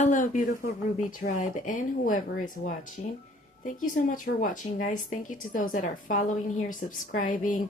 Hello, beautiful Ruby tribe and whoever is watching. Thank you so much for watching, guys. Thank you to those that are following here, subscribing,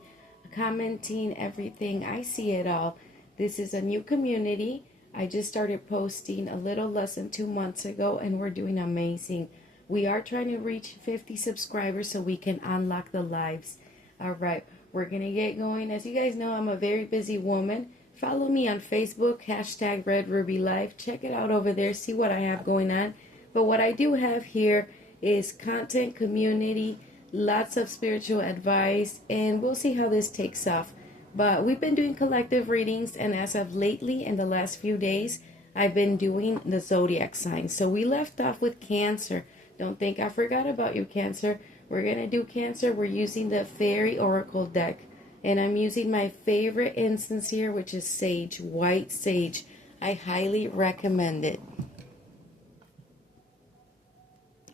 commenting, everything. I see it all. This is a new community. I just started posting a little less than 2 months ago, and we're doing amazing. We are trying to reach 50 subscribers so we can unlock the lives. All right, we're going to get going. As you guys know, I'm a very busy woman. Follow me on Facebook, hashtag Red Ruby Life. Check it out over there. See what I have going on. But what I do have here is content, community, lots of spiritual advice, and we'll see how this takes off. But we've been doing collective readings, and as of lately, in the last few days, I've been doing the zodiac signs. So we left off with Cancer. Don't think I forgot about you, Cancer. We're going to do Cancer. We're using the Fairy Oracle deck. And I'm using my favorite incense here, which is sage, white sage. I highly recommend it.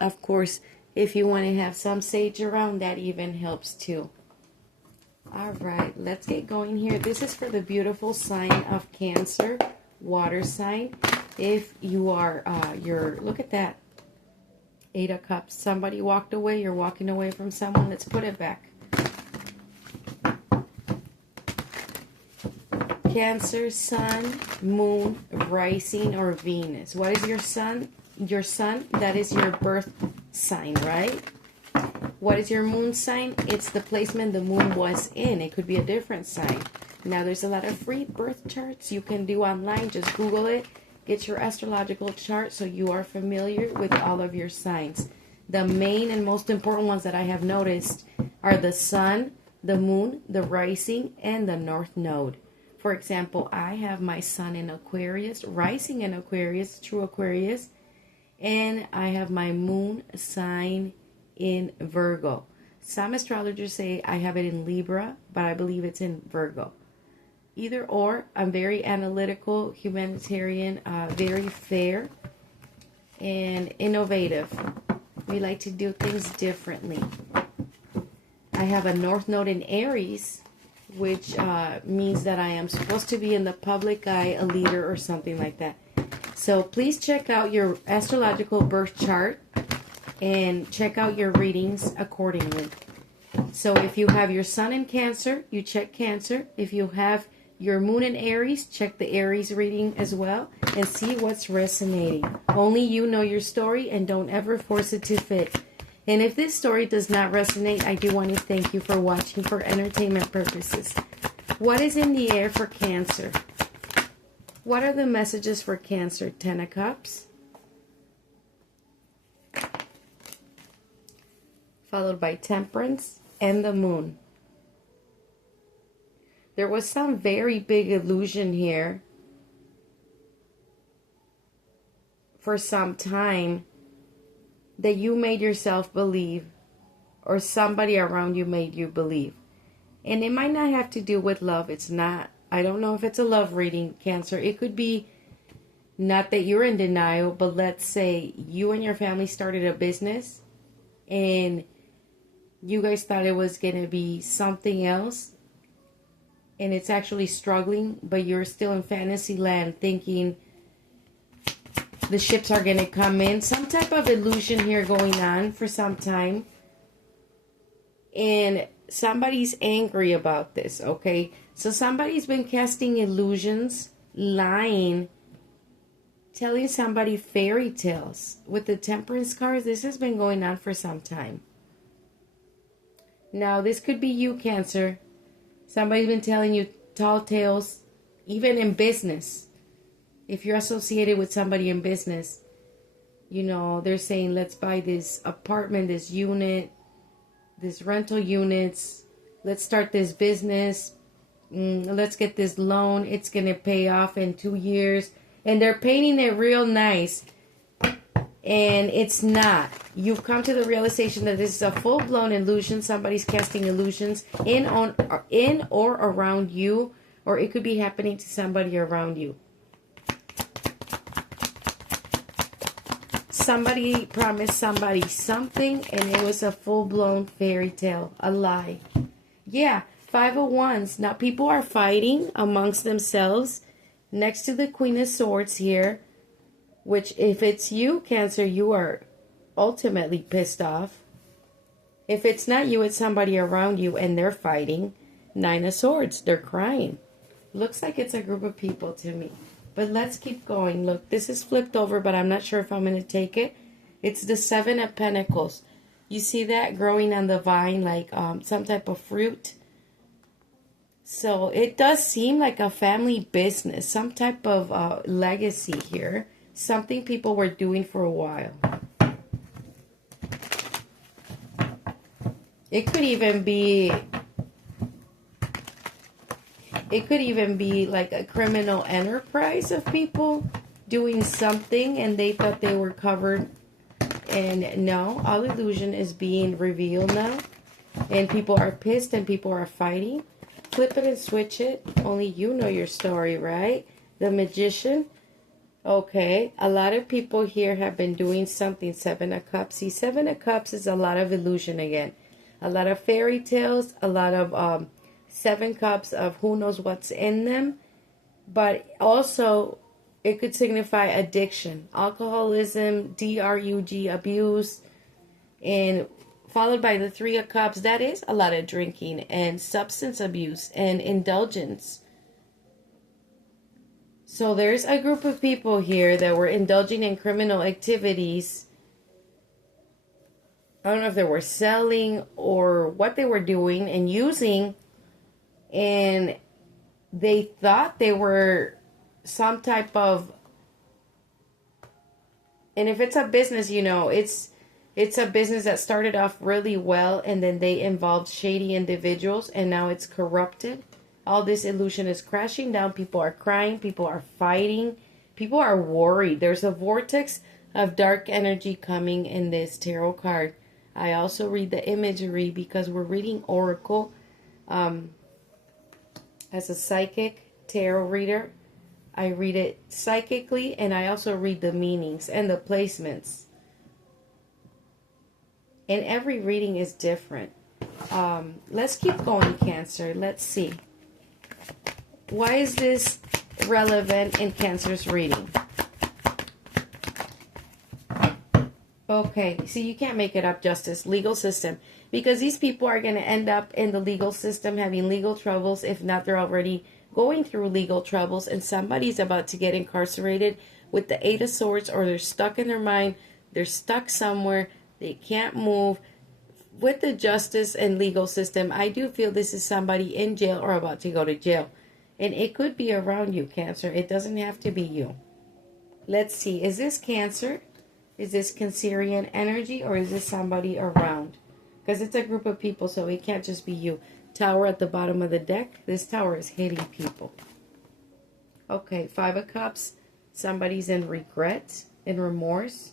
Of course, if you want to have some sage around, that even helps too. All right, let's get going here. This is for the beautiful sign of Cancer, water sign. If you are, look at that, 8 of Cups. Somebody walked away. You're walking away from someone. Let's put it back. Cancer, Sun, Moon, Rising, or Venus. What is your sun? Your sun, that is your birth sign, right? What is your moon sign? It's the placement the moon was in. It could be a different sign. Now, there's a lot of free birth charts you can do online. Just Google it. Get your astrological chart so you are familiar with all of your signs. The main and most important ones that I have noticed are the sun, the moon, the rising, and the north node. For example, I have my sun in Aquarius, rising in Aquarius, true Aquarius, and I have my moon sign in Virgo. Some astrologers say I have it in Libra, but I believe it's in Virgo. Either or, I'm very analytical, humanitarian, very fair, and innovative. We like to do things differently. I have a north node in Aries, which means that I am supposed to be in the public eye, a leader, or something like that. So please check out your astrological birth chart and check out your readings accordingly. So if you have your sun in Cancer, you check Cancer. If you have your moon in Aries, check the Aries reading as well and see what's resonating. Only you know your story, and don't ever force it to fit. And if this story does not resonate, I do want to thank you for watching for entertainment purposes. What is in the air for Cancer? What are the messages for Cancer? 10 of Cups. Followed by Temperance and the Moon. There was some very big illusion here for some time that you made yourself believe, or somebody around you made you believe. And it might not have to do with love. It's not, I don't know if it's a love reading, Cancer. It could be not that you're in denial, but let's say you and your family started a business and you guys thought it was going to be something else, and it's actually struggling, but you're still in fantasy land thinking the ships are going to come in. Some type of illusion here going on for some time. And somebody's angry about this, okay? So somebody's been casting illusions, lying, telling somebody fairy tales. With the Temperance cards, this has been going on for some time. Now, this could be you, Cancer. Somebody's been telling you tall tales, even in business. If you're associated with somebody in business, you know, they're saying, let's buy this apartment, this unit, this rental units. Let's start this business. Let's get this loan. It's going to pay off in 2 years. And they're painting it real nice. And it's not. You've come to the realization that this is a full-blown illusion. Somebody's casting illusions in or around you. Or it could be happening to somebody around you. Somebody promised somebody something, and it was a full-blown fairy tale, a lie. Yeah, 5 of Wands. Now, people are fighting amongst themselves. Next to the Queen of Swords here, which if it's you, Cancer, you are ultimately pissed off. If it's not you, it's somebody around you and they're fighting. Nine of Swords, they're crying. Looks like it's a group of people to me. But let's keep going. Look, this is flipped over, but I'm not sure if I'm going to take it. It's the Seven of Pentacles. You see that growing on the vine like some type of fruit? So it does seem like a family business, some type of legacy here. Something people were doing for a while. It could even be like a criminal enterprise of people doing something and they thought they were covered. And no, all illusion is being revealed now. And people are pissed and people are fighting. Flip it and switch it. Only you know your story, right? The Magician. Okay, a lot of people here have been doing something. Seven of Cups. See, Seven of Cups is a lot of illusion again. A lot of fairy tales. A lot of Seven Cups of who knows what's in them. But also, it could signify addiction. Alcoholism, drug, abuse. And followed by the Three of Cups. That is a lot of drinking and substance abuse and indulgence. So there's a group of people here that were indulging in criminal activities. I don't know if they were selling or what they were doing and using. And they thought they were some type of... And if it's a business, you know, it's a business that started off really well and then they involved shady individuals and now it's corrupted. All this illusion is crashing down. People are crying. People are fighting. People are worried. There's a vortex of dark energy coming in this tarot card. I also read the imagery because we're reading Oracle as a psychic tarot reader. I read it psychically and I also read the meanings and the placements. And every reading is different. Let's keep going, Cancer. Let's see. Why is this relevant in Cancer's reading? Okay, see, you can't make it up, Justice. Legal system. Because these people are going to end up in the legal system having legal troubles. If not, they're already going through legal troubles. And somebody's about to get incarcerated with the Eight of Swords. Or they're stuck in their mind. They're stuck somewhere. They can't move. With the justice and legal system, I do feel this is somebody in jail or about to go to jail. And it could be around you, Cancer. It doesn't have to be you. Let's see. Is this Cancer? Is this Cancerian energy? Or is this somebody around? Because it's a group of people, so it can't just be you. Tower at the bottom of the deck. This tower is hitting people. Okay, Five of Cups. Somebody's in regret and remorse.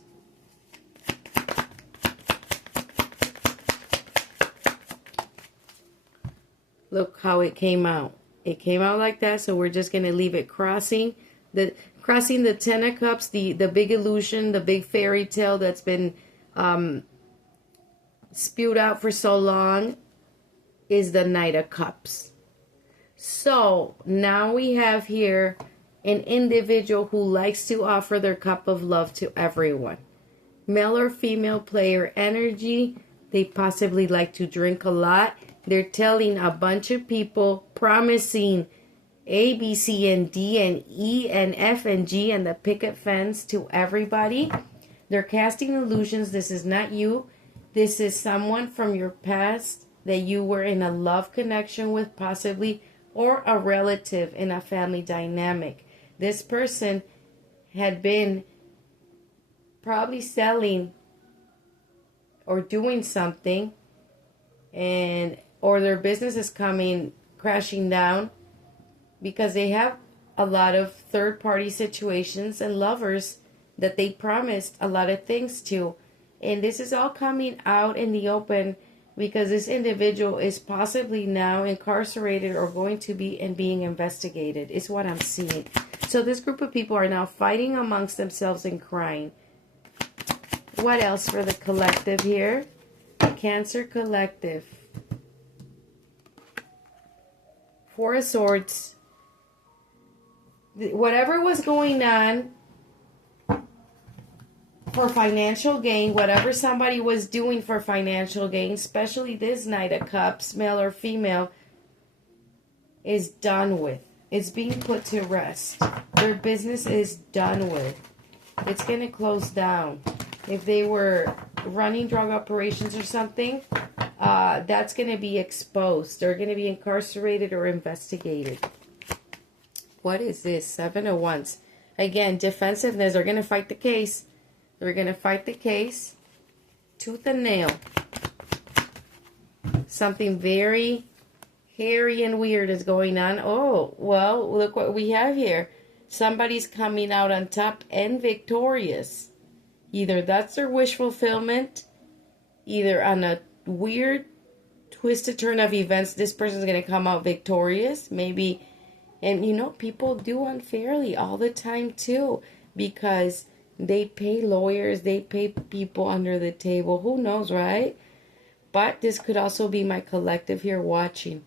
Look how it came out. It came out like that, so we're just going to leave it crossing. Crossing the Ten of Cups, the big illusion, the big fairy tale that's been spewed out for so long is the Knight of Cups. So now we have here an individual who likes to offer their cup of love to everyone. Male or female player energy. They possibly like to drink a lot. They're telling a bunch of people, promising A, B, C, and D, and E, and F, and G, and the picket fence to everybody. They're casting illusions. This is not you. This is someone from your past that you were in a love connection with, possibly, or a relative in a family dynamic. This person had been probably selling or doing something, and or their business is coming crashing down because they have a lot of third-party situations and lovers that they promised a lot of things to. And this is all coming out in the open because this individual is possibly now incarcerated or going to be and being investigated, is what I'm seeing. So this group of people are now fighting amongst themselves and crying. What else for the collective here? Cancer collective. Four of Swords. Whatever was going on for financial gain, whatever somebody was doing for financial gain, especially this Knight of Cups, male or female, is done with. It's being put to rest. Their business is done with. It's going to close down. If they were running drug operations or something, that's going to be exposed. They're going to be incarcerated or investigated. What is this? 7 of Wands. Again, defensiveness. They're going to fight the case. They're going to fight the case. Tooth and nail. Something very hairy and weird is going on. Oh, well, look what we have here. Somebody's coming out on top and victorious. Either that's their wish fulfillment, either on a weird, twisted turn of events, this person's going to come out victorious. Maybe, and you know, people do unfairly all the time too, because they pay lawyers, they pay people under the table. Who knows, right? But this could also be my collective here watching.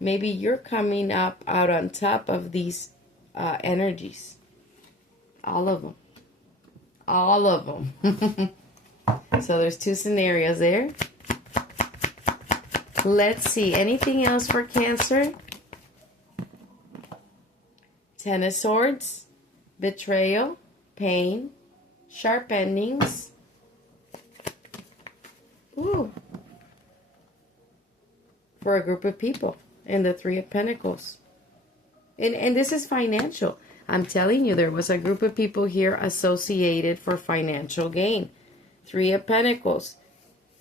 Maybe you're coming up out on top of these energies. All of them. All of them. So there's 2 scenarios there. Let's see. Anything else for Cancer? 10 of Swords. Betrayal. Pain. Sharp endings. Ooh. For a group of people. And the 3 of Pentacles. And this is financial. I'm telling you, there was a group of people here associated for financial gain. 3 of Pentacles.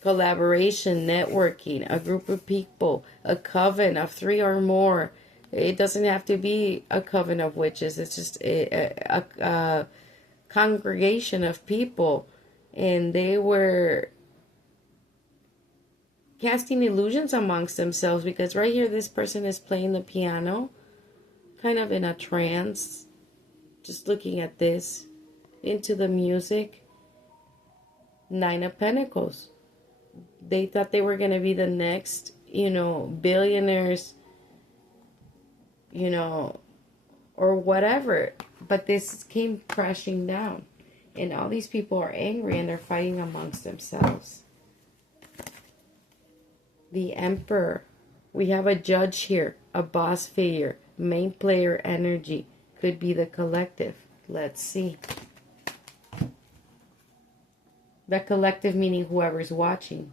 Collaboration, networking, a group of people, a coven of 3 or more. It doesn't have to be a coven of witches. It's just a congregation of people. And they were casting illusions amongst themselves, because right here this person is playing the piano, kind of in a trance, just looking at this, into the music. 9 of Pentacles. They thought they were going to be the next, billionaires, or whatever, but this came crashing down, and all these people are angry and they're fighting amongst themselves. The Emperor. We have a judge here, a boss figure, main player energy. Could be the collective. Let's see. The collective meaning whoever's watching.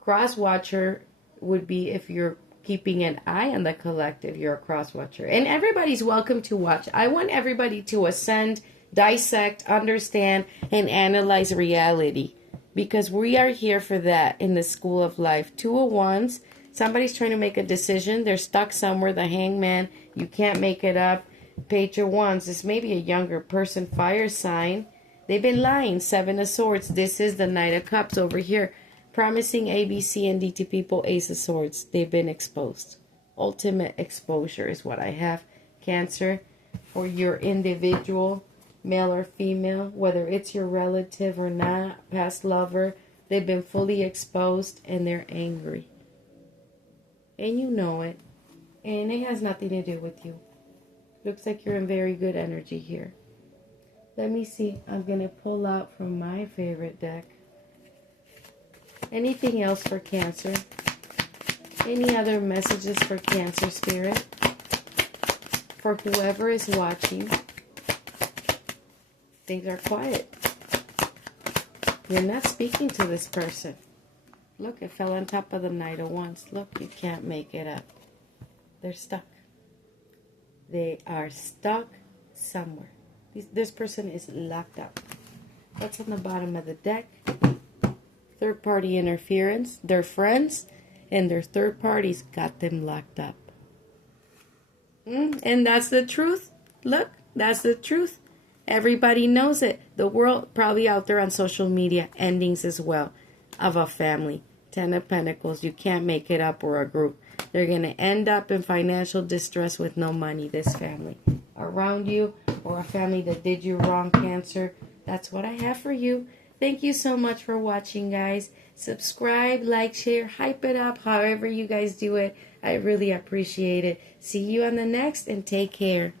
Cross watcher would be if you're keeping an eye on the collective, you're a cross watcher. And everybody's welcome to watch. I want everybody to ascend, dissect, understand, and analyze reality, because we are here for that in the school of life. 2 of Wands. Somebody's trying to make a decision. They're stuck somewhere. The Hangman. You can't make it up. Page of Wands. This may be a younger person. Fire sign. They've been lying. 7 of Swords. This is the Knight of Cups over here. Promising A, B, C, and D to people. Ace of Swords. They've been exposed. Ultimate exposure is what I have. Cancer. For your individual, male or female, whether it's your relative or not, past lover, they've been fully exposed and they're angry. And you know it. And it has nothing to do with you. Looks like you're in very good energy here. Let me see. I'm going to pull out from my favorite deck. Anything else for Cancer? Any other messages for Cancer Spirit? For whoever is watching. Things are quiet. You're not speaking to this person. Look, it fell on top of the Knight of Wands. Look, you can't make it up. They're stuck. They are stuck somewhere. This person is locked up. What's on the bottom of the deck? Third party interference. Their friends and their third parties got them locked up. And that's the truth. Look, that's the truth. Everybody knows it. The world probably out there on social media. Endings as well of a family. 10 of Pentacles. You can't make it up, or a group. They're going to end up in financial distress with no money. This family around you, or a family that did you wrong, Cancer. That's what I have for you. Thank you so much for watching, guys. Subscribe, like, share, hype it up, however you guys do it. I really appreciate it. See you on the next, and take care.